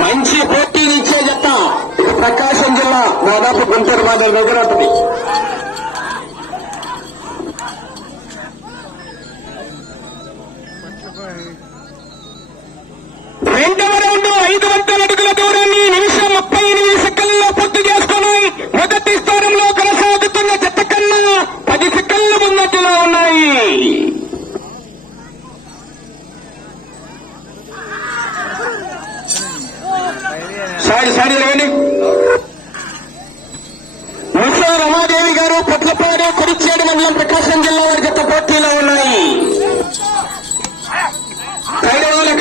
మంచి పోటీని ఇచ్చే జట్ట ప్రకాశం జిల్లా దాదాపు గుంటూరు మాదల దగ్గర ఉంటుంది. రెండవ సారీ సారీ రండి ముసా రమాదేవి గారు పొట్లపాడు కురిచేడు మండలం ప్రకాశం జిల్లా వారి గత పోటీలో ఉన్నాయి. సైడ్ వాళ్ళు